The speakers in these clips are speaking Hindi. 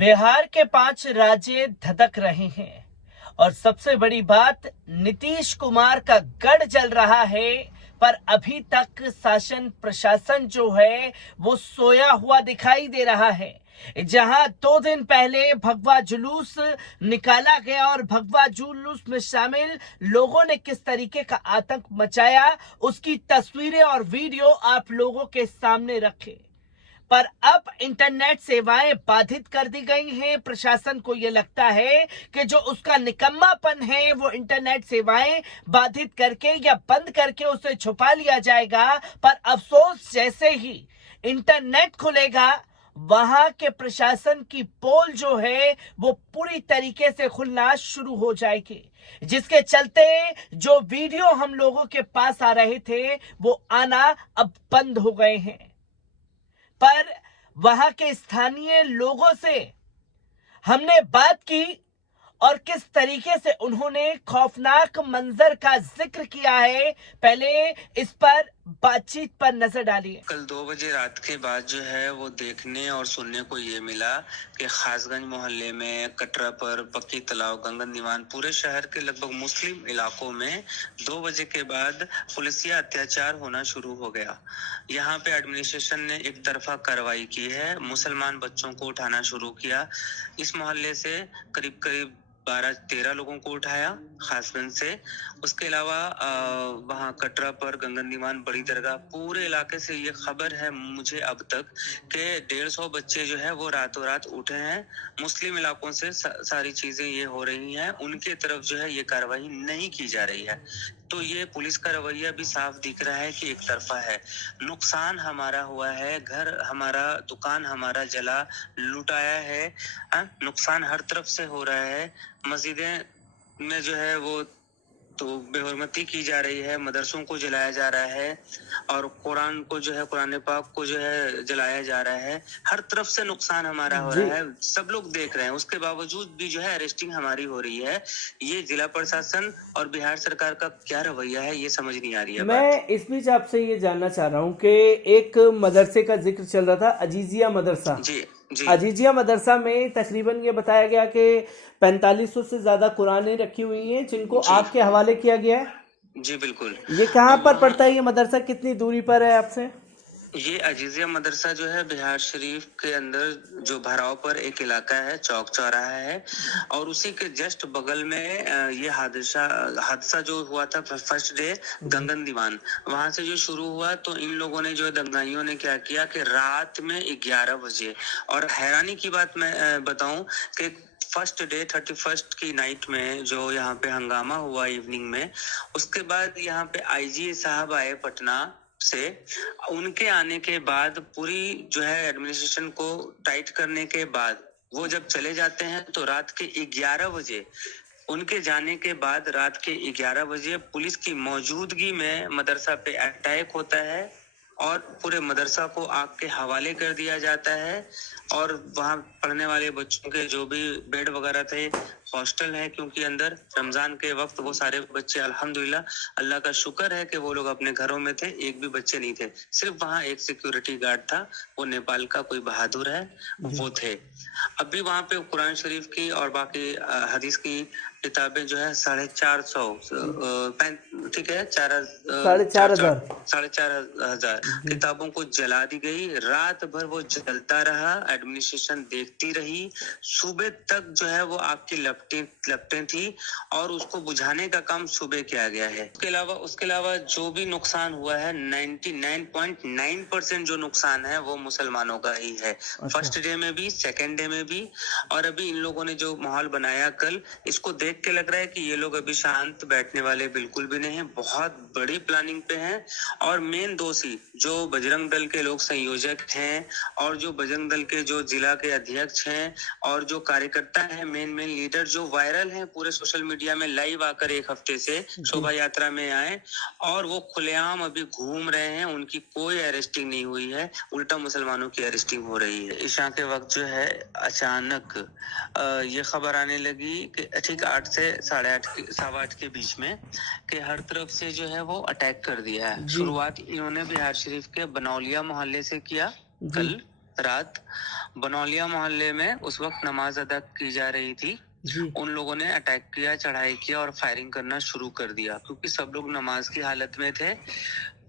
बिहार के 5 राज्य धधक रहे हैं और सबसे बड़ी बात, नीतीश कुमार का गढ़ जल रहा है। पर अभी तक शासन प्रशासन जो है वो सोया हुआ दिखाई दे रहा है। जहां 2 दिन पहले भगवा जुलूस निकाला गया और भगवा जुलूस में शामिल लोगों ने किस तरीके का आतंक मचाया, उसकी तस्वीरें और वीडियो आप लोगों के सामने रखे। पर अब इंटरनेट सेवाएं बाधित कर दी गई हैं। प्रशासन को यह लगता है कि जो उसका निकम्मापन है वो इंटरनेट सेवाएं बाधित करके या बंद करके उसे छुपा लिया जाएगा। पर अफसोस, जैसे ही इंटरनेट खुलेगा वहां के प्रशासन की पोल जो है वो पूरी तरीके से खुलना शुरू हो जाएगी, जिसके चलते जो वीडियो हम लोगों के पास आ रहे थे वो आना अब बंद हो गए हैं। पर वहां के स्थानीय लोगों से हमने बात की और किस तरीके से उन्होंने खौफनाक मंजर का जिक्र किया है, पहले इस पर बातचीत पर नजर डालिए। कल 2 बजे रात के बाद जो है वो देखने और सुनने को ये मिला कि खासगंज मोहल्ले में, कटरा पर, पक्की तालाब, गंगन दीवान, पूरे शहर के लगभग मुस्लिम इलाकों में 2 बजे के बाद पुलिसिया अत्याचार होना शुरू हो गया। यहाँ पे एडमिनिस्ट्रेशन ने एक तरफा कार्रवाई की है, मुसलमान बच्चों को उठाना शुरू किया। इस मोहल्ले से करीब 12-13 लोगों को उठाया खासगंज से। उसके अलावा वहाँ कटरा पर, गंगन दीवान, बड़ी दरगाह, पूरे इलाके से ये खबर है मुझे अब तक कि 150 बच्चे जो है वो रातों रात उठे हैं। मुस्लिम इलाकों से सारी चीजें ये हो रही हैं, उनके तरफ जो है ये कार्रवाई नहीं की जा रही है। तो ये पुलिस का रवैया भी साफ दिख रहा है कि एक तरफा है। नुकसान हमारा हुआ है, घर हमारा, दुकान हमारा जला, लुटाया है, नुकसान हर तरफ से हो रहा है। मस्जिदें में जो है वो तो बेहुरमती की जा रही है, मदरसों को जलाया जा रहा है और कुरान को जो है, कुरान पाक को जो है जलाया जा रहा है। हर तरफ से नुकसान हमारा हो रहा है, सब लोग देख रहे हैं। उसके बावजूद भी जो है अरेस्टिंग हमारी हो रही है। ये जिला प्रशासन और बिहार सरकार का क्या रवैया है, ये समझ नहीं आ रही है। मैं इस बीच आपसे ये जानना चाह रहा हूँ कि एक मदरसे का जिक्र चल रहा था, अजीजिया मदरसा। जी। अजीजिया मदरसा में तकरीबन ये बताया गया कि 4500 से ज्यादा कुरानें रखी हुई हैं जिनको आग के हवाले किया गया है। जी बिल्कुल। ये कहाँ पर पड़ता है ये मदरसा, कितनी दूरी पर है आपसे? ये अजीजिया मदरसा जो है बिहार शरीफ के अंदर जो भराव पर एक इलाका है, चौक चौराहा है, और उसी के जस्ट बगल में ये हादसा जो हुआ था फर्स्ट डे गंगन दीवान, वहां से जो शुरू हुआ। तो इन लोगों ने, जो दंगाइयों ने क्या किया कि रात में 11 बजे, और हैरानी की बात मैं बताऊं कि फर्स्ट डे 31st की नाइट में जो यहाँ पे हंगामा हुआ इवनिंग में, उसके बाद यहाँ पे आईजी साहब आए पटना से। उनके आने के बाद पूरी जो है एडमिनिस्ट्रेशन को टाइट करने के बाद वो जब चले जाते हैं तो रात के 11 बजे, उनके जाने के बाद रात के 11 बजे पुलिस की मौजूदगी में मदरसा पे अटैक होता है और पूरे मदरसा को आग के हवाले कर दिया जाता है। और वहाँ पढ़ने वाले बच्चों के जो भी बेड वगैरह थे, हॉस्टल है क्योंकि अंदर, रमजान के वक्त वो सारे बच्चे, अल्हम्दुलिल्लाह, अल्लाह का शुक्र है कि वो लोग अपने घरों में थे, एक भी बच्चे नहीं थे। सिर्फ वहाँ एक सिक्योरिटी गार्ड था, वो नेपाल का कोई बहादुर है, वो थे। अभी वहाँ पे कुरान शरीफ की और बाकी हदीस की किताबें जो है 450, ठीक है, 4,500 किताबों को जला दी गई। रात भर वो जलता रहा, एडमिनिस्ट्रेशन देखती रही। सुबह तक जो है वो आग की लपटें थी और उसको बुझाने का काम सुबह किया गया है। उसके अलावा जो भी नुकसान हुआ है, 99.9% जो नुकसान है वो मुसलमानों का ही है। फर्स्ट डे में भी, सेकेंड डे में भी, और अभी इन लोगों ने जो माहौल बनाया कल, इसको देख के लग रहा है कि ये लोग अभी शांत बैठने वाले बिल्कुल भी नहीं है, बहुत बड़ी प्लानिंग पे हैं। और मेन दोषी जो बजरंग दल के लोग संयोजक हैं और जो बजरंग दल के जो जिला के अध्यक्ष हैं और जो कार्यकर्ता हैं, मेन लीडर जो वायरल हैं पूरे सोशल मीडिया में, लाइव आकर एक हफ्ते से शोभा यात्रा में आए और वो खुलेआम अभी घूम रहे हैं, उनकी कोई अरेस्टिंग नहीं हुई है, उल्टा मुसलमानों की अरेस्टिंग हो रही है। ईशा के वक्त जो है अचानक ये खबर आने लगी कि ठीक 8 से 8:30 के बीच में, कि हर तरफ से जो है वो अटैक कर दिया है। शुरुआत इन्होंने बिहार शरीफ के बनौलिया मोहल्ले से किया कल रात बनौलिया मोहल्ले में उस वक्त नमाज अदा की जा रही थी जी। उन लोगों ने अटैक किया, चढ़ाई किया और फायरिंग करना शुरू कर दिया क्योंकि सब लोग नमाज की हालत में थे।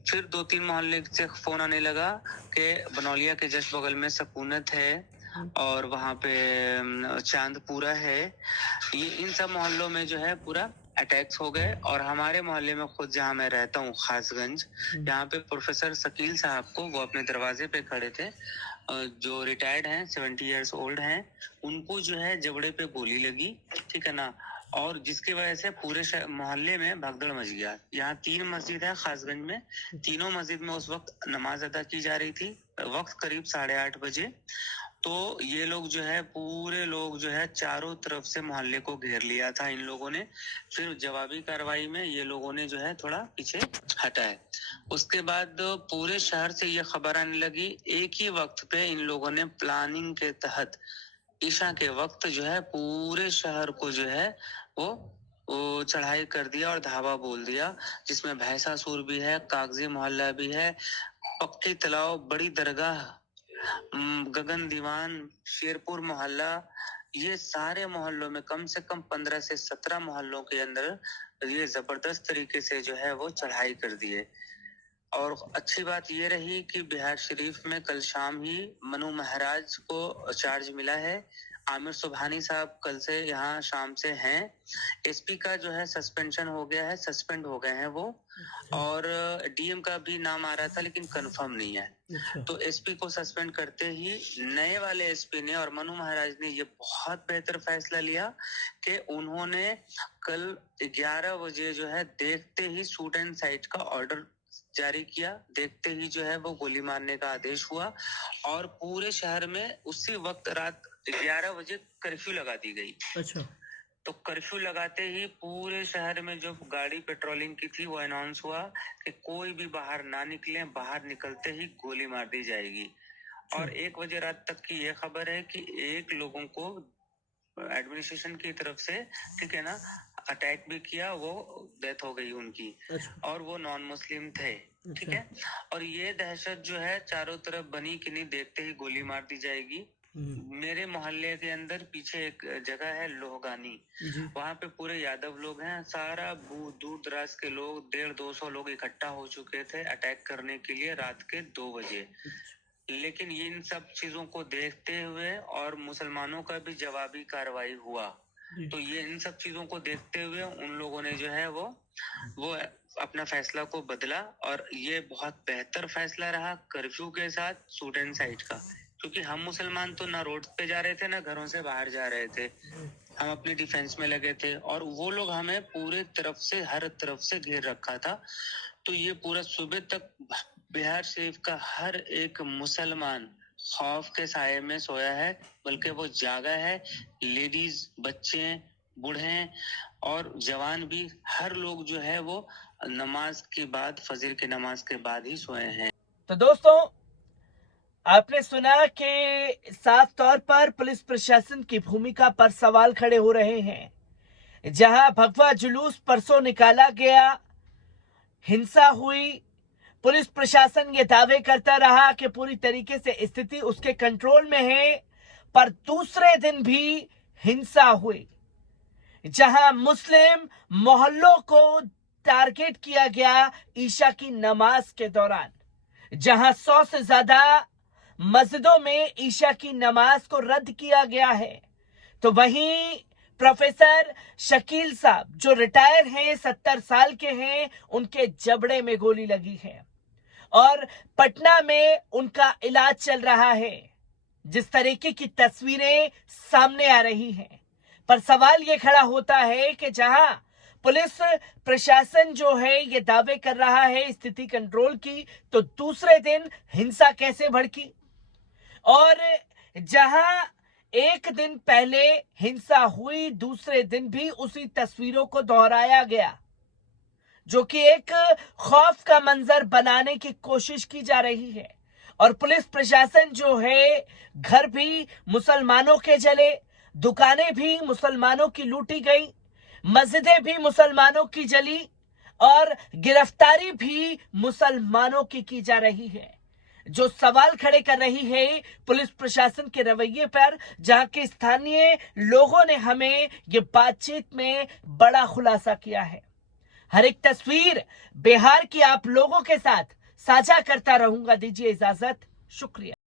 फिर 2-3 मोहल्ले से फोन आने लगा कि बनौलिया के जस्ट बगल में सकूनत है और वहाँ पे चांदपुरा है। ये इन सब मोहल्लों में जो है पूरा अटैक्स हो गए और हमारे मोहल्ले में खुद जहाँ मैं रहता हूँ खासगंज, यहाँ पे प्रोफेसर शकील साहब को वो अपने दरवाजे पे खड़े थे, जो रिटायर्ड हैं, 70 इयर्स ओल्ड हैं, उनको जो है जबड़े पे गोली लगी, ठीक है ना, और जिसकी वजह से पूरे मोहल्ले में भगदड़ मच गया। यहाँ 3 मस्जिद है खासगंज में, तीनों मस्जिद में उस वक्त नमाज अदा की जा रही थी, वक्त करीब 8:30 बजे। तो ये लोग जो है पूरे लोग जो है चारों तरफ से मोहल्ले को घेर लिया था इन लोगों ने। फिर जवाबी कार्रवाई में ये लोगों ने जो है थोड़ा पीछे हटा है। उसके बाद पूरे शहर से ये खबर आने लगी, एक ही वक्त पे इन लोगों ने प्लानिंग के तहत ईशा के वक्त जो है पूरे शहर को जो है वो चढ़ाई कर दिया और धावा बोल दिया, जिसमें भैंसासुर भी है, कागजी मोहल्ला भी है, पक्की तालाब, बड़ी दरगाह, गगन दीवान, शेरपुर मोहल्ला, ये सारे मोहल्लों में कम से कम 15 से 17 मोहल्लों के अंदर ये जबरदस्त तरीके से जो है वो चढ़ाई कर दिए। और अच्छी बात ये रही कि बिहार शरीफ में कल शाम ही मनु महाराज को चार्ज मिला है। आमिर सुबहानी साहब कल से यहाँ शाम से हैं। एसपी का जो है सस्पेंशन हो गया है, सस्पेंड हो गए हैं वो, और डीएम का भी नाम आ रहा था लेकिन कंफर्म नहीं है। तो एसपी को सस्पेंड करते ही नए वाले एसपी ने और मनु महाराज ने ये बहुत बेहतर फैसला लिया कि उन्होंने कल 11 बजे जो है देखते ही शूट एंड साइट का ऑर्डर जारी किया, देखते ही जो है वो गोली मारने का आदेश हुआ और पूरे शहर में उसी वक्त रात 11 बजे कर्फ्यू लगा दी गई। अच्छा। तो कर्फ्यू लगाते ही पूरे शहर में जो गाड़ी पेट्रोलिंग की थी वो अनाउंस हुआ कि कोई भी बाहर ना निकले, बाहर निकलते ही गोली मार दी जाएगी। और 1 बजे रात तक की ये खबर है कि 1 लोगों को एडमिनिस्ट्रेशन की तरफ से, ठीक है ना, अटैक भी किया, वो डेथ हो गई उनकी। अच्छा। और वो नॉन मुस्लिम थे। अच्छा। ठीक है। और ये दहशत जो है चारों तरफ बनी कि नहीं देखते ही गोली मार दी जाएगी। मेरे मोहल्ले के अंदर पीछे एक जगह है लोहगानी, वहाँ पे पूरे यादव लोग हैं, सारा दूर दराज के लोग 150-200 लोग इकट्ठा हो चुके थे अटैक करने के लिए रात के 2 बजे। लेकिन ये इन सब चीजों को देखते हुए और मुसलमानों का भी जवाबी कार्रवाई हुआ, तो ये इन सब चीजों को देखते हुए उन लोगों ने जो है वो अपना फैसला को बदला और ये बहुत बेहतर फैसला रहा कर्फ्यू के साथ शूट एंड साइट का, क्योंकि हम मुसलमान तो ना रोड पे जा रहे थे ना घरों से बाहर जा रहे थे, हम अपनी डिफेंस में लगे थे और वो लोग हमें पूरे तरफ से हर तरफ से घेर रखा था। तो ये पूरा सुबह तक बिहार शरीफ का हर एक मुसलमान खौफ के साये में सोया है, बल्कि वो जागा है। लेडीज, बच्चे, बूढ़े और जवान भी, हर लोग जो है वो नमाज के बाद, फजर की नमाज के बाद ही सोए हैं। तो दोस्तों, आपने सुना कि साफ तौर पर पुलिस प्रशासन की भूमिका पर सवाल खड़े हो रहे हैं। जहां भगवा जुलूस परसों निकाला गया, हिंसा हुई, पुलिस प्रशासन ये दावे करता रहा कि पूरी तरीके से स्थिति उसके कंट्रोल में है, पर दूसरे दिन भी हिंसा हुई, जहां मुस्लिम मोहल्लों को टारगेट किया गया ईशा की नमाज के दौरान, जहां 100 से ज्यादा मस्जिदों में ईशा की नमाज को रद्द किया गया है। तो वहीं प्रोफेसर शकील साहब जो रिटायर हैं, 70 साल के हैं, उनके जबड़े में गोली लगी है और पटना में उनका इलाज चल रहा है। जिस तरीके की तस्वीरें सामने आ रही हैं, पर सवाल ये खड़ा होता है कि जहां पुलिस प्रशासन जो है ये दावे कर रहा है स्थिति कंट्रोल की, तो दूसरे दिन हिंसा कैसे भड़की, और जहां एक दिन पहले हिंसा हुई, दूसरे दिन भी उसी तस्वीरों को दोहराया गया, जो कि एक खौफ का मंजर बनाने की कोशिश की जा रही है। और पुलिस प्रशासन जो है, घर भी मुसलमानों के जले, दुकानें भी मुसलमानों की लूटी गई, मस्जिदें भी मुसलमानों की जली और गिरफ्तारी भी मुसलमानों की जा रही है। जो सवाल खड़े कर रही है पुलिस प्रशासन के रवैये पर, जहां के स्थानीय लोगों ने हमें ये बातचीत में बड़ा खुलासा किया है। हर एक तस्वीर बिहार की आप लोगों के साथ साझा करता रहूंगा। दीजिए इजाजत, शुक्रिया।